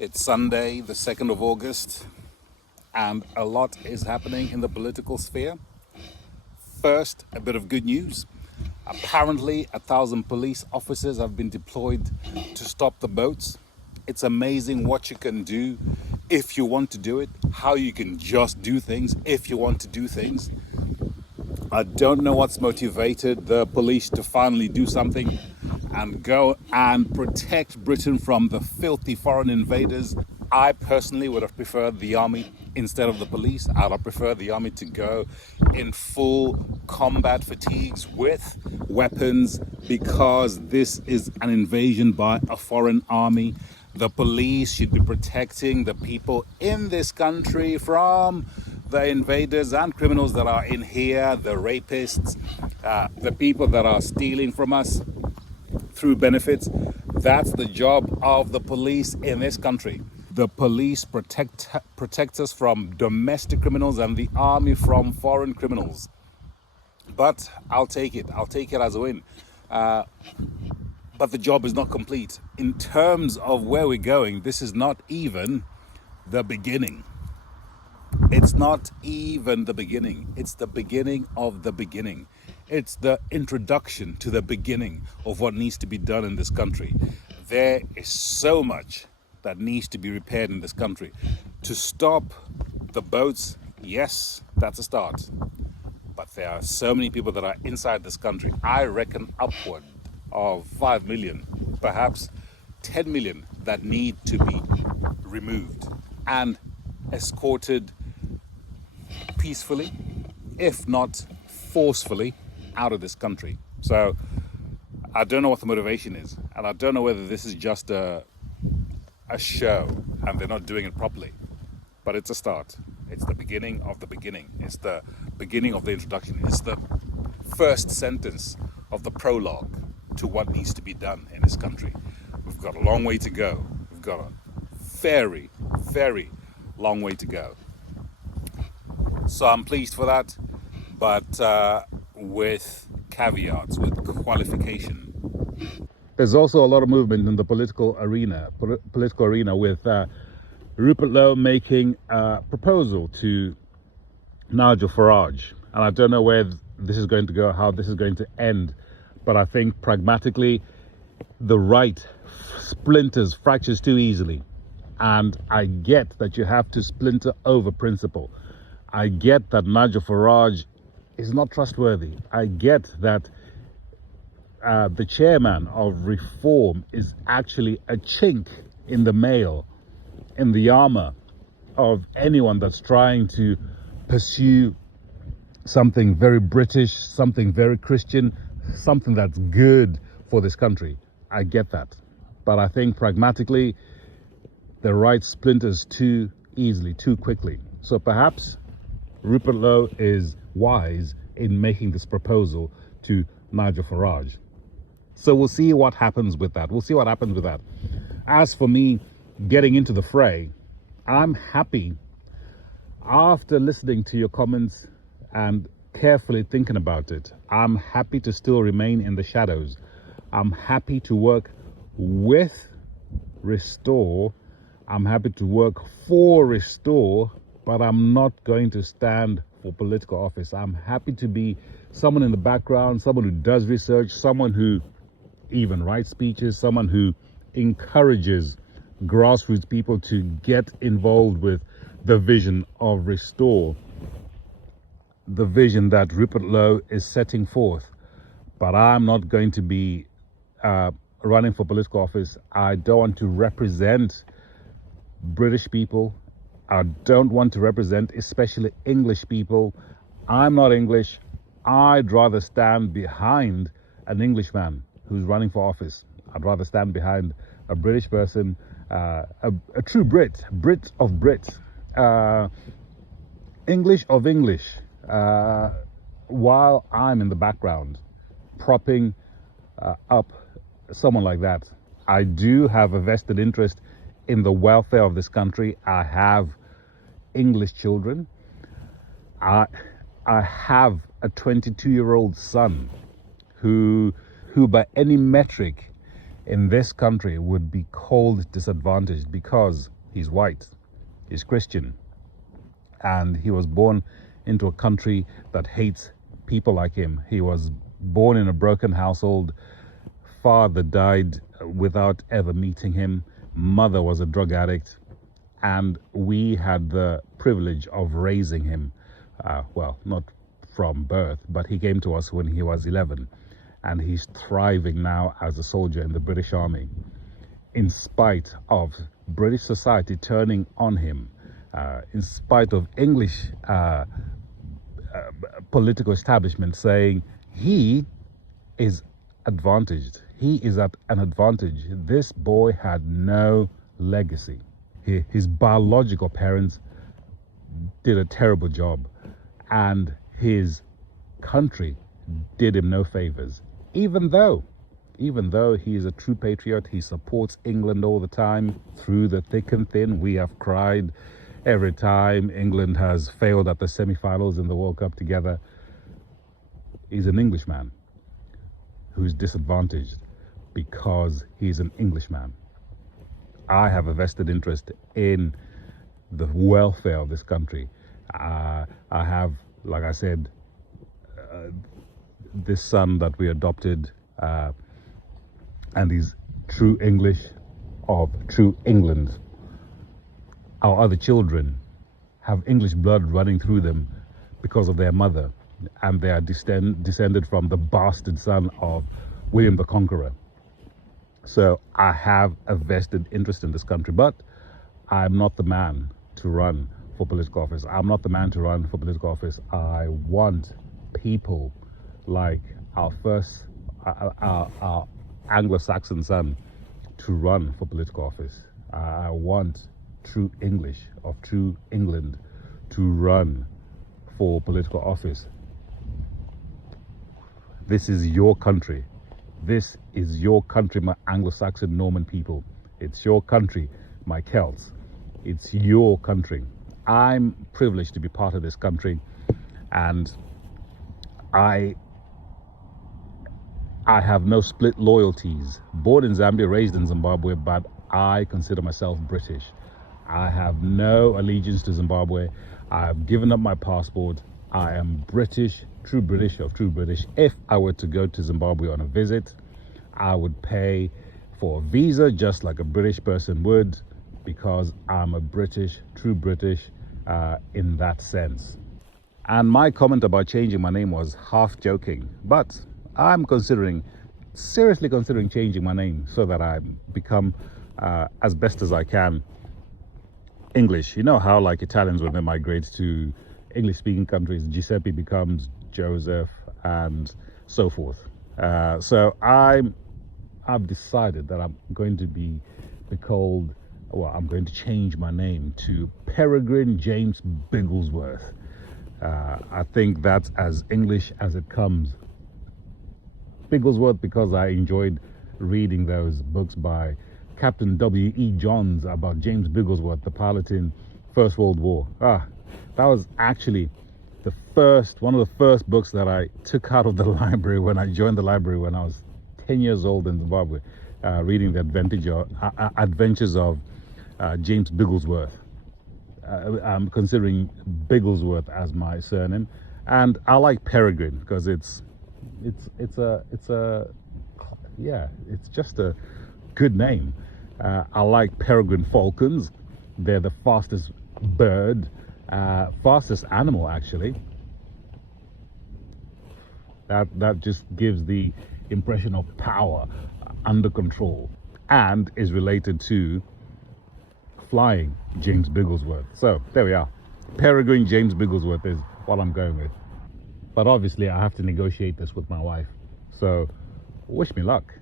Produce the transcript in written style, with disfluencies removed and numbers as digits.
It's Sunday, the 2nd of August, and a lot is happening in the political sphere. First, a bit of good news. Apparently, 1,000 police officers have been deployed to stop the boats. It's amazing what you can do if you want to do it, how you can just do things if you want to do things. I don't know what's motivated the police to finally do something and go and protect Britain from the filthy foreign invaders. I personally would have preferred the army instead of the police. I'd have preferred the army to go in full combat fatigues with weapons because this is an invasion by a foreign army. The police should be protecting the people in this country from the invaders and criminals that are in here, the rapists, the people that are stealing from us through benefits. That's the job of the police in this country. The police protect us from domestic criminals and the army from foreign criminals. But I'll take it as a win. But the job is not complete. In terms of where we're going, this is not even the beginning. It's not even the beginning. It's the beginning of the beginning. It's the introduction to the beginning of what needs to be done in this country. There is so much that needs to be repaired in this country. To stop the boats, yes, that's a start. But there are so many people that are inside this country. I reckon upward of 5 million, perhaps 10 million, that need to be removed and escorted peacefully, if not forcefully, out of this country. So I don't know what the motivation is, and I don't know whether this is just a show and they're not doing it properly, but it's a start. It's the beginning of the beginning. It's the beginning of the introduction. It's the first sentence of the prologue to what needs to be done in this country. We've got a long way to go. We've got a very, very long way to go. So I'm pleased for that, but with caveats, with qualification. There's also a lot of movement in the political arena with Rupert Lowe making a proposal to Nigel Farage. And I don't know where this is going to go, how this is going to end, but I think pragmatically, the right fractures too easily. And I get that you have to splinter over principle. I get that Nigel Farage is not trustworthy. I get that the chairman of Reform is actually a chink in the mail, in the armor of anyone that's trying to pursue something very British, something very Christian, something that's good for this country. I get that. But I think pragmatically, the right splinters too easily, too quickly. So perhaps Rupert Lowe is wise in making this proposal to Nigel Farage. So we'll see what happens with that. As for me getting into the fray, I'm happy after listening to your comments and carefully thinking about it. I'm happy to still remain in the shadows. I'm happy to work with Restore. I'm happy to work for Restore, but I'm not going to stand for political office. I'm happy to be someone in the background, someone who does research, someone who even writes speeches, someone who encourages grassroots people to get involved with the vision of Restore, the vision that Rupert Lowe is setting forth. But I'm not going to be running for political office. I don't want to represent British people. I don't want to represent especially English people. I'm not English. I'd rather stand behind an Englishman who's running for office. I'd rather stand behind a British person, a true Brit of Brits, English of English, while I'm in the background propping up someone like that. I do have a vested interest in the welfare of this country. I have English children. I have a 22-year-old son who by any metric in this country would be called disadvantaged because he's white, he's Christian, and he was born into a country that hates people like him. He was born in a broken household. Father died without ever meeting him. Mother was a drug addict, and we had the privilege of raising him. Well, not from birth, but he came to us when he was 11, and he's thriving now as a soldier in the British Army, in spite of British society turning on him, in spite of English political establishment saying he is advantaged. He is at an advantage. This boy had no legacy. His biological parents did a terrible job, and his country did him no favors. Even though he is a true patriot, he supports England all the time, through the thick and thin. We have cried every time England has failed at the semi-finals in the World Cup together. He's an Englishman who's disadvantaged because he's an Englishman. I have a vested interest in the welfare of this country. I have, like I said, this son that we adopted, and he's true English of true England. Our other children have English blood running through them because of their mother, and they are descended from the bastard son of William the Conqueror. So I have a vested interest in this country, but I'm not the man to run for political office. I'm not the man to run for political office. I want people like our Anglo-Saxon son to run for political office. I want true English of true England to run for political office. This is your country. This is your country, my Anglo-Saxon Norman people. It's your country, my Celts. It's your country. I'm privileged to be part of this country, and I have no split loyalties. Born in Zambia, raised in Zimbabwe, but I consider myself British. I have no allegiance to Zimbabwe. I have given up my passport. I am British, true British of true British. If I were to go to Zimbabwe on a visit, I would pay for a visa just like a British person would, because I'm a British, true British in that sense. And my comment about changing my name was half joking, but I'm seriously considering changing my name so that I become, as best as I can, English. You know how like Italians, when they migrate to English-speaking countries, Giuseppe becomes Joseph and so forth. So I've decided that I'm going to I'm going to change my name to Peregrine James Bigglesworth. I think that's as English as it comes. Bigglesworth because I enjoyed reading those books by Captain W.E. Johns about James Bigglesworth, the pilot in First World War. That was actually one of the first books that I took out of the library when I joined the library when I was 10 years old in Zimbabwe, reading the adventures of James Bigglesworth. I'm considering Bigglesworth as my surname, and I like Peregrine because it's just a good name. I like peregrine falcons. They're the fastest fastest animal actually. That just gives the impression of power, under control, and is related to flying James Bigglesworth. So there we are. Peregrine James Bigglesworth is what I'm going with. But obviously I have to negotiate this with my wife. So wish me luck.